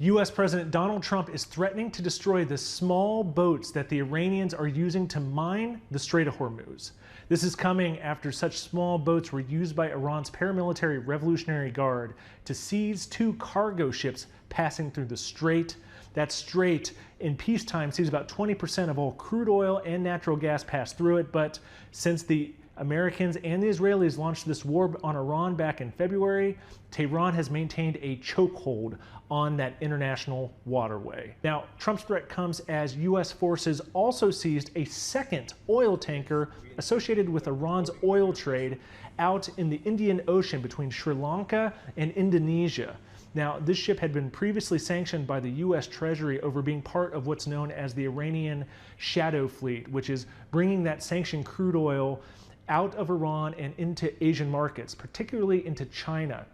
U.S. President Donald Trump is threatening to destroy the small boats that the Iranians are using to mine the Strait of Hormuz. This is coming after such small boats were used by Iran's paramilitary Revolutionary Guard to seize 2 cargo ships passing through the strait. That strait in peacetime sees about 20% of all crude oil and natural gas pass through it, but since the Americans and the Israelis launched this war on Iran back in February, Tehran has maintained a chokehold on that international waterway. Now, Trump's threat comes as U.S. forces also seized a second oil tanker associated with Iran's oil trade out in the Indian Ocean between Sri Lanka and Indonesia. Now, this ship had been previously sanctioned by the U.S. Treasury over being part of what's known as the Iranian Shadow Fleet, which is bringing that sanctioned crude oil out of Iran and into Asian markets, particularly into China.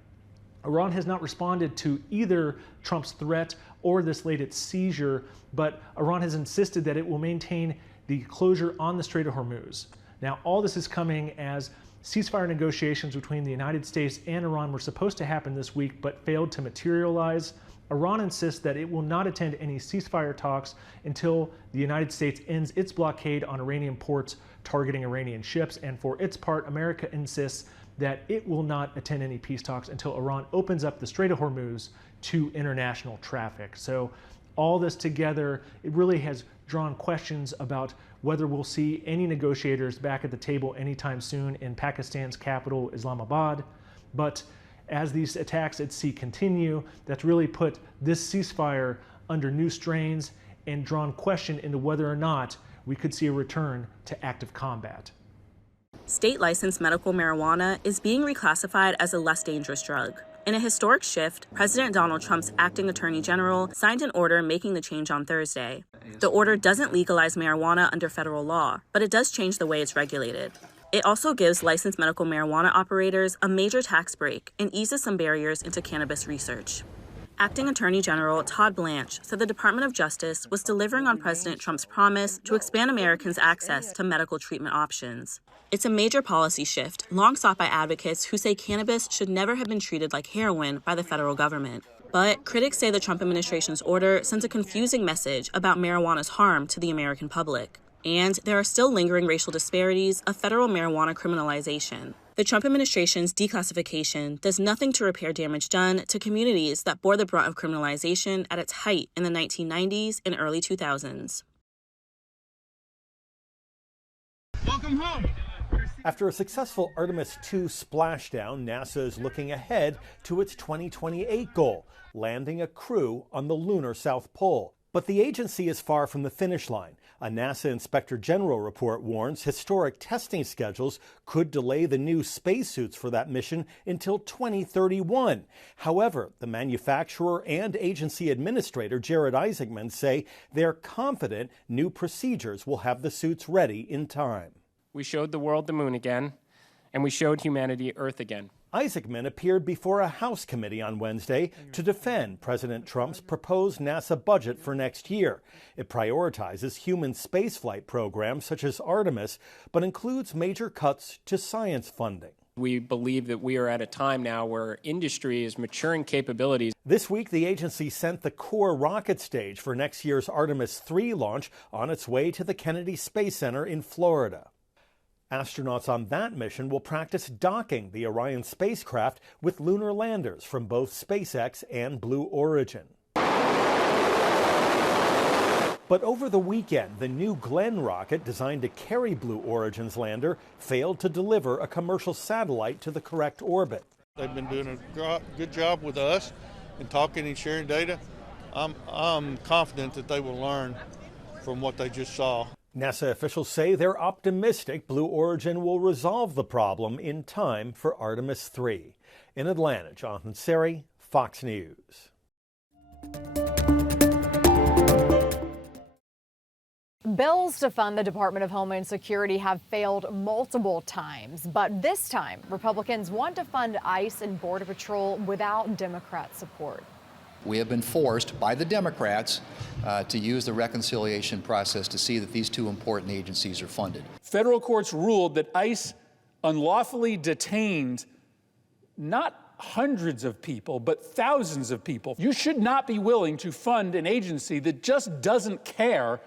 Iran has not responded to either Trump's threat or this latest seizure, but Iran has insisted that it will maintain the closure on the Strait of Hormuz. Now, all this is coming as ceasefire negotiations between the United States and Iran were supposed to happen this week but failed to materialize. Iran insists that it will not attend any ceasefire talks until the United States ends its blockade on Iranian ports targeting Iranian ships, and for its part, America insists that it will not attend any peace talks until Iran opens up the Strait of Hormuz to international traffic. So all this together, it really has drawn questions about whether we'll see any negotiators back at the table anytime soon in Pakistan's capital, Islamabad. But as these attacks at sea continue, that's really put this ceasefire under new strains and drawn question into whether or not we could see a return to active combat. State-licensed medical marijuana is being reclassified as a less dangerous drug. In a historic shift, President Donald Trump's acting attorney general signed an order making the change on Thursday. The order doesn't legalize marijuana under federal law, but it does change the way it's regulated. It also gives licensed medical marijuana operators a major tax break and eases some barriers into cannabis research. Acting Attorney General Todd Blanche said the Department of Justice was delivering on President Trump's promise to expand Americans' access to medical treatment options. It's a major policy shift, long sought by advocates who say cannabis should never have been treated like heroin by the federal government. But critics say the Trump administration's order sends a confusing message about marijuana's harm to the American public. And there are still lingering racial disparities of federal marijuana criminalization. The Trump administration's declassification does nothing to repair damage done to communities that bore the brunt of criminalization at its height in the 1990s and early 2000s. Welcome home. After a successful Artemis II splashdown, NASA is looking ahead to its 2028 goal, landing a crew on the lunar South Pole. But the agency is far from the finish line. A NASA Inspector General report warns historic testing schedules could delay the new spacesuits for that mission until 2031. However, the manufacturer and agency administrator, Jared Isaacman, say they're confident new procedures will have the suits ready in time. We showed the world the moon again, and we showed humanity Earth again. Isaacman appeared before a House committee on Wednesday to defend President Trump's proposed NASA budget for next year. It prioritizes human spaceflight programs such as Artemis, but includes major cuts to science funding. We believe that we are at a time now where industry is maturing capabilities. This week, the agency sent the core rocket stage for next year's Artemis III launch on its way to the Kennedy Space Center in Florida. Astronauts on that mission will practice docking the Orion spacecraft with lunar landers from both SpaceX and Blue Origin. But over the weekend, the New Glenn rocket designed to carry Blue Origin's lander failed to deliver a commercial satellite to the correct orbit. They've been doing a good job with us and talking and sharing data. I'm confident that they will learn from what they just saw. NASA officials say they're optimistic Blue Origin will resolve the problem in time for Artemis III. In Atlanta, Jonathan Seri, Fox News. Bills to fund the Department of Homeland Security have failed multiple times, but this time Republicans want to fund ICE and Border Patrol without Democrat support. We have been forced by the Democrats to use the reconciliation process to see that these two important agencies are funded. Federal courts ruled that ICE unlawfully detained not hundreds of people, but thousands of people. You should not be willing to fund an agency that just doesn't care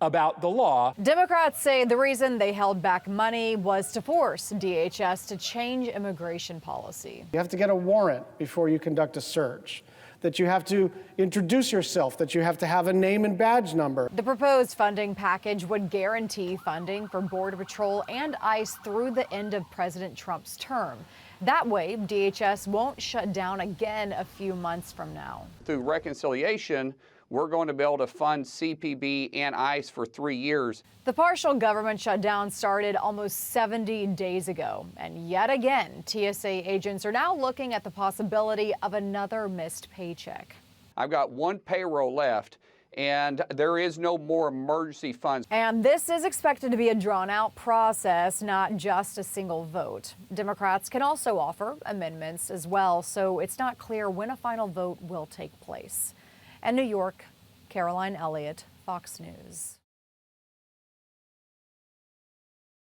about the law. Democrats say the reason they held back money was to force DHS to change immigration policy. You have to get a warrant before you conduct a search, that you have to introduce yourself, that you have to have a name and badge number. The proposed funding package would guarantee funding for Border Patrol and ICE through the end of President Trump's term. That way, DHS won't shut down again a few months from now. Through reconciliation, we're going to be able to fund CPB and ICE for 3 years. The partial government shutdown started almost 70 days ago. And yet again, TSA agents are now looking at the possibility of another missed paycheck. I've got one payroll left, and there is no more emergency funds. And this is expected to be a drawn-out process, not just a single vote. Democrats can also offer amendments as well, so it's not clear when a final vote will take place. In New York, Caroline Elliott, Fox News.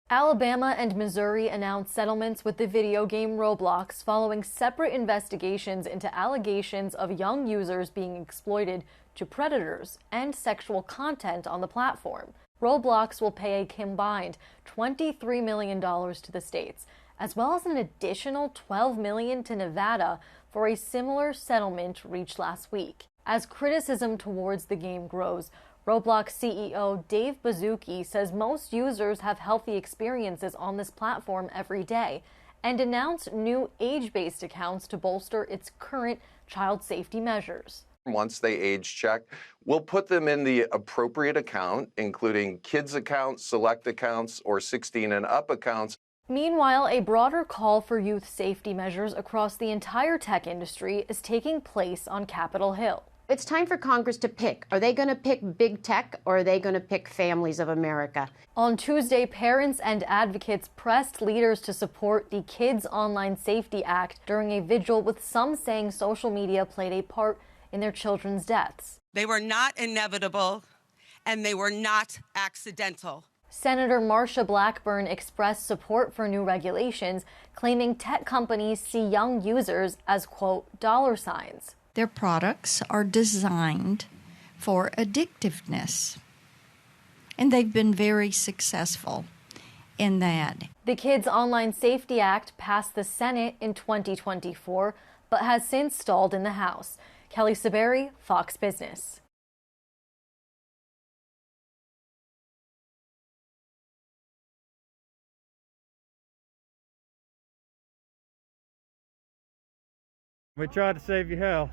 Alabama and Missouri announced settlements with the video game Roblox following separate investigations into allegations of young users being exploited to predators and sexual content on the platform. Roblox will pay a combined $23 million to the states, as well as an additional $12 million to Nevada for a similar settlement reached last week. As criticism towards the game grows, Roblox CEO Dave Baszucki says most users have healthy experiences on this platform every day and announced new age-based accounts to bolster its current child safety measures. Once they age check, we'll put them in the appropriate account, including kids accounts, select accounts, or 16 and up accounts. Meanwhile, a broader call for youth safety measures across the entire tech industry is taking place on Capitol Hill. It's time for Congress to pick. Are they going to pick big tech or are they going to pick families of America? On Tuesday, parents and advocates pressed leaders to support the Kids Online Safety Act during a vigil, with some saying social media played a part in their children's deaths. They were not inevitable and they were not accidental. Senator Marsha Blackburn expressed support for new regulations, claiming tech companies see young users as, quote, dollar signs. Their products are designed for addictiveness, and they've been very successful in that. The Kids Online Safety Act passed the Senate in 2024, but has since stalled in the House. Kelly Saberi, Fox Business. We tried to save your house.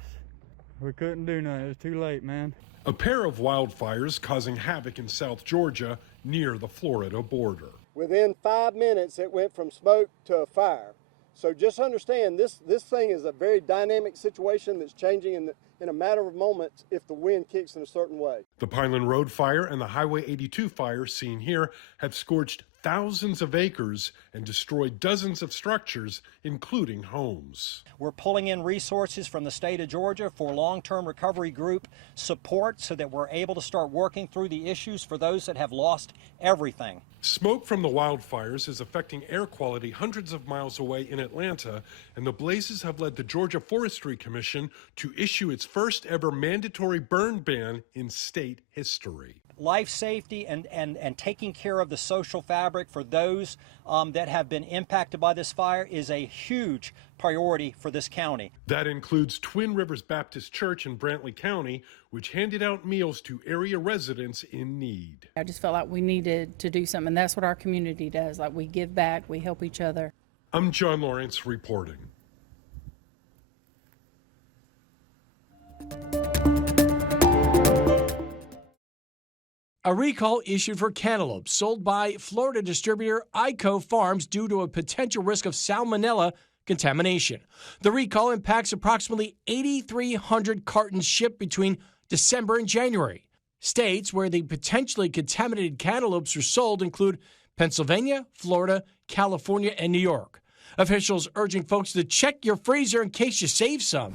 We couldn't do nothing. It was too late, man. A pair of wildfires causing havoc in South Georgia near the Florida border. Within 5 minutes, it went from smoke to a fire. So just understand, this thing is a very dynamic situation that's changing in a matter of moments if the wind kicks in a certain way. The Pineland Road fire and the Highway 82 fire seen here have scorched thousands of acres and destroyed dozens of structures, including homes. We're pulling in resources from the state of Georgia for long-term recovery group support so that we're able to start working through the issues for those that have lost everything. Smoke from the wildfires is affecting air quality hundreds of miles away in Atlanta, and the blazes have led the Georgia Forestry Commission to issue its first ever mandatory burn ban in state history. Life safety and taking care of the social fabric for those that have been impacted by this fire is a huge priority for this county. That includes Twin Rivers Baptist Church in Brantley County, which handed out meals to area residents in need. I just felt like we needed to do something, and that's what our community does. Like, we give back, we help each other. I'm John Lawrence reporting. A recall issued for cantaloupe sold by Florida distributor Ico Farms due to a potential risk of salmonella contamination. The recall impacts approximately 8,300 cartons shipped between December and January. States where the potentially contaminated cantaloupes are sold include Pennsylvania, Florida, California, and New York. Officials urging folks to check your freezer in case you save some.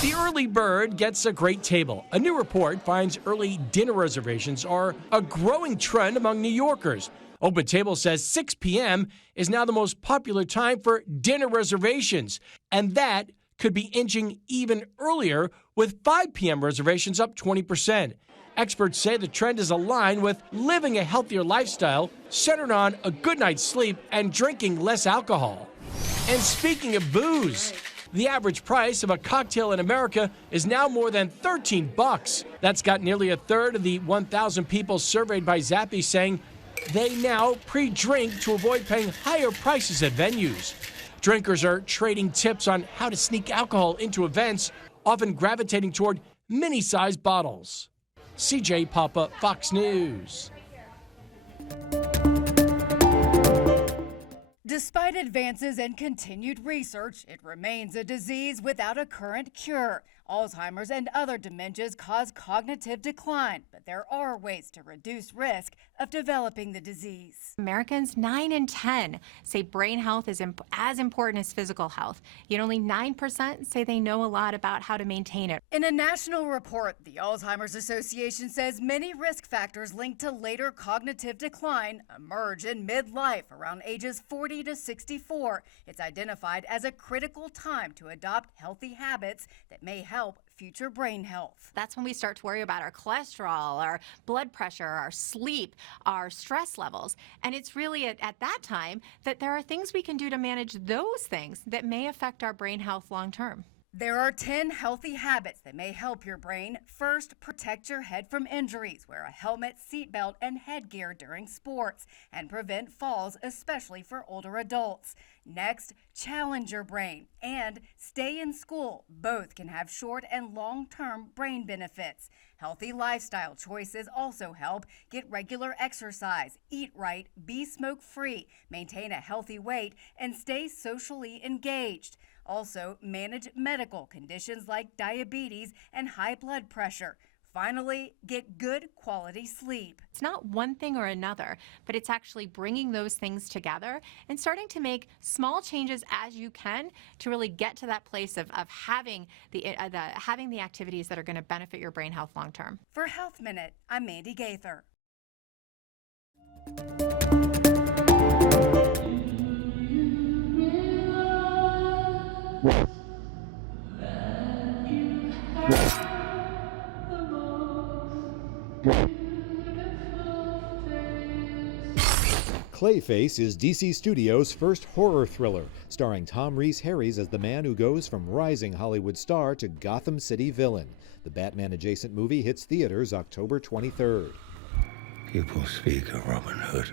The early bird gets a great table. A new report finds early dinner reservations are a growing trend among New Yorkers. Open Table says 6 p.m. is now the most popular time for dinner reservations, and that could be inching even earlier, with 5 p.m. reservations up 20%. Experts say the trend is aligned with living a healthier lifestyle centered on a good night's sleep and drinking less alcohol. And speaking of booze, the average price of a cocktail in America is now more than $13. That's got nearly a third of the 1,000 people surveyed by Zappy saying they now pre-drink to avoid paying higher prices at venues. Drinkers are trading tips on how to sneak alcohol into events, often gravitating toward mini-sized bottles. CJ Papa, Fox News. Despite advances in continued research, it remains a disease without a current cure. Alzheimer's and other dementias cause cognitive decline, but there are ways to reduce risk of developing the disease. Americans 9 in 10 say brain health is as important as physical health, yet only 9% say they know a lot about how to maintain it. In a national report, the Alzheimer's Association says many risk factors linked to later cognitive decline emerge in midlife around ages 40 to 64. It's identified as a critical time to adopt healthy habits that may help future brain health. That's when we start to worry about our cholesterol, our blood pressure, our sleep, our stress levels. And it's really at that time that there are things we can do to manage those things that may affect our brain health long term. There are 10 healthy habits that may help your brain. First, protect your head from injuries. Wear a helmet, seatbelt, and headgear during sports, and prevent falls, especially for older adults. Next, challenge your brain and stay in school. Both can have short and long-term brain benefits. Healthy lifestyle choices also help. Get regular exercise, eat right, be smoke-free, maintain a healthy weight, and stay socially engaged. Also, manage medical conditions like diabetes and high blood pressure. Finally, get good quality sleep. It's not one thing or another, but it's actually bringing those things together and starting to make small changes as you can to really get to that place of having the activities that are going to benefit your brain health long term. For Health Minute, I'm Mandy Gaither. Clayface is DC Studios' first horror thriller, starring Tom Rhys-Harries as the man who goes from rising Hollywood star to Gotham City villain. The Batman-adjacent movie hits theaters October 23rd. People speak of Robin Hood,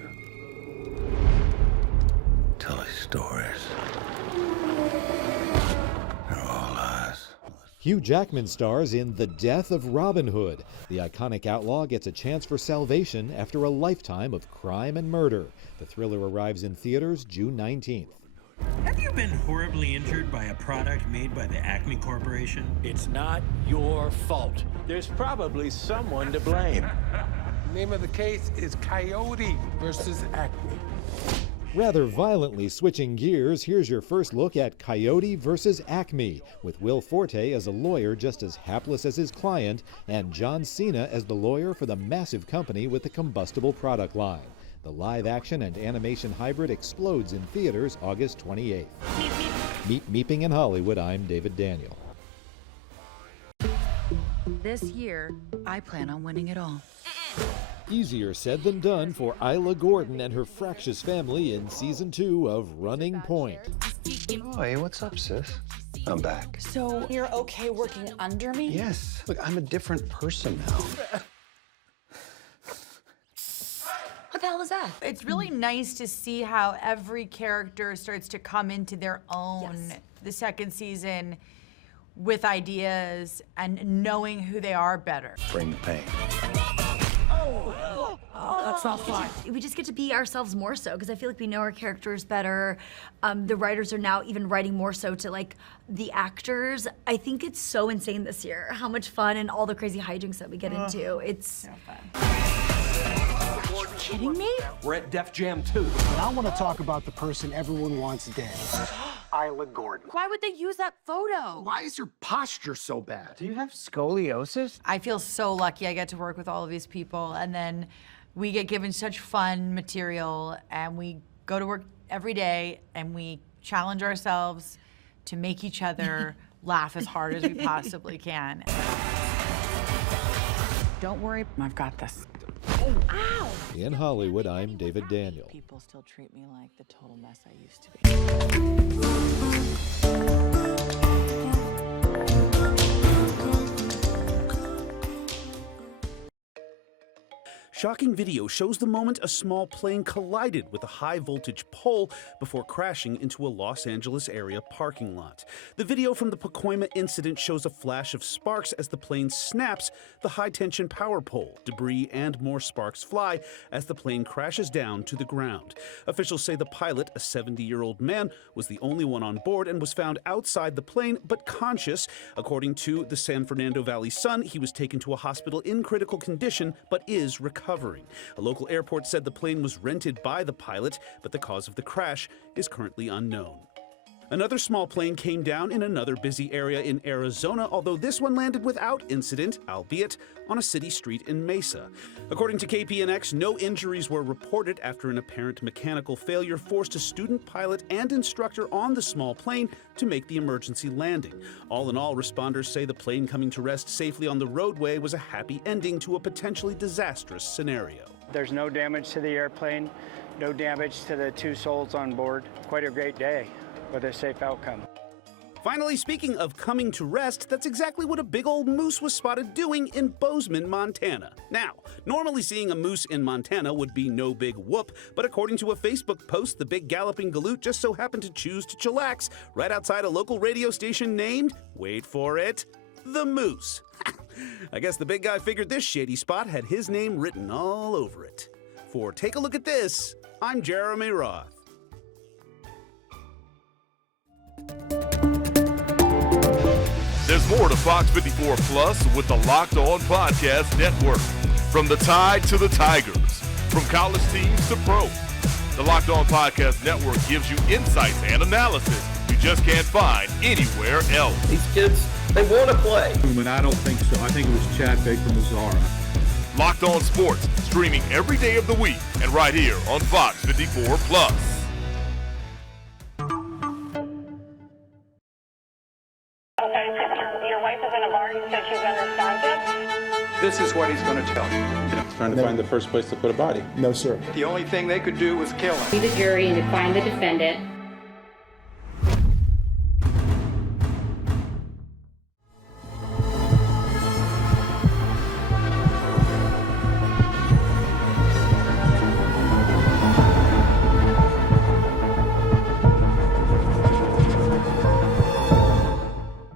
tell us stories. They're all lies. Hugh Jackman stars in The Death of Robin Hood. The iconic outlaw gets a chance for salvation after a lifetime of crime and murder. The thriller arrives in theaters June 19th. Have you been horribly injured by a product made by the Acme Corporation? It's not your fault. There's probably someone to blame. Name of the case is Coyote versus Acme. Rather violently switching gears, here's your first look at Coyote versus Acme, with Will Forte as a lawyer just as hapless as his client, and John Cena as the lawyer for the massive company with the combustible product line. The live-action and animation hybrid explodes in theaters August 28th. Meep Meeping in Hollywood, I'm David Daniel. This year, I plan on winning it all. Easier said than done for Isla Gordon and her fractious family in Season 2 of Running Point. Hey, what's up, sis? I'm back. So, you're okay working under me? Yes. Look, I'm a different person now. What the hell was that? It's really nice to see how every character starts to come into their own the second season with ideas and knowing who they are better. Bring the pain. That's not fun. We just get to be ourselves more so because I feel like we know our characters better. The writers are now even writing more so to like the actors. I think it's so insane this year how much fun and all the crazy hijinks that we get into. It's so fun. Are you kidding me? We're at Def Jam 2. But I want to talk about the person everyone wants dead. Isla Gordon. Why would they use that photo? Why is your posture so bad? Do you have scoliosis? I feel so lucky I get to work with all of these people and then we get given such fun material, and we go to work every day and we challenge ourselves to make each other laugh as hard as we possibly can. Don't worry, I've got this. Oh, ow! In Hollywood, I'm David Daniel. People still treat me like the total mess I used to be. Shocking video shows the moment a small plane collided with a high-voltage pole before crashing into a Los Angeles area parking lot. The video from the Pacoima incident shows a flash of sparks as the plane snaps the high-tension power pole. Debris and more sparks fly as the plane crashes down to the ground. Officials say the pilot, a 70-year-old man, was the only one on board and was found outside the plane but conscious. According to the San Fernando Valley Sun, he was taken to a hospital in critical condition but is recovering. A local airport said the plane was rented by the pilot, but the cause of the crash is currently unknown. Another small plane came down in another busy area in Arizona, although this one landed without incident, albeit on a city street in Mesa. According to KPNX, no injuries were reported after an apparent mechanical failure forced a student pilot and instructor on the small plane to make the emergency landing. All in all, responders say the plane coming to rest safely on the roadway was a happy ending to a potentially disastrous scenario. There's no damage to the airplane, no damage to the 2 souls on board. Quite a great day with a safe outcome. Finally, speaking of coming to rest, that's exactly what a big old moose was spotted doing in Bozeman, Montana. Now, normally seeing a moose in Montana would be no big whoop, but according to a Facebook post, the big galloping galoot just so happened to choose to chillax right outside a local radio station named, wait for it, The Moose. I guess the big guy figured this shady spot had his name written all over it. For Take a Look at This, I'm Jeremy Roth. There's more to Fox 54 Plus with the Locked On Podcast Network. From the Tide to the Tigers, from college teams to pro, the Locked On Podcast Network gives you insights and analysis you just can't find anywhere else. These kids, they want to play. But I don't think so. I think it was Chad Baker Mazzara. Locked On Sports, streaming every day of the week and right here on Fox 54 Plus. This is what he's going to tell you. Trying to find the first place to put a body. No, sir. The only thing they could do was kill him. The jury and to find the defendant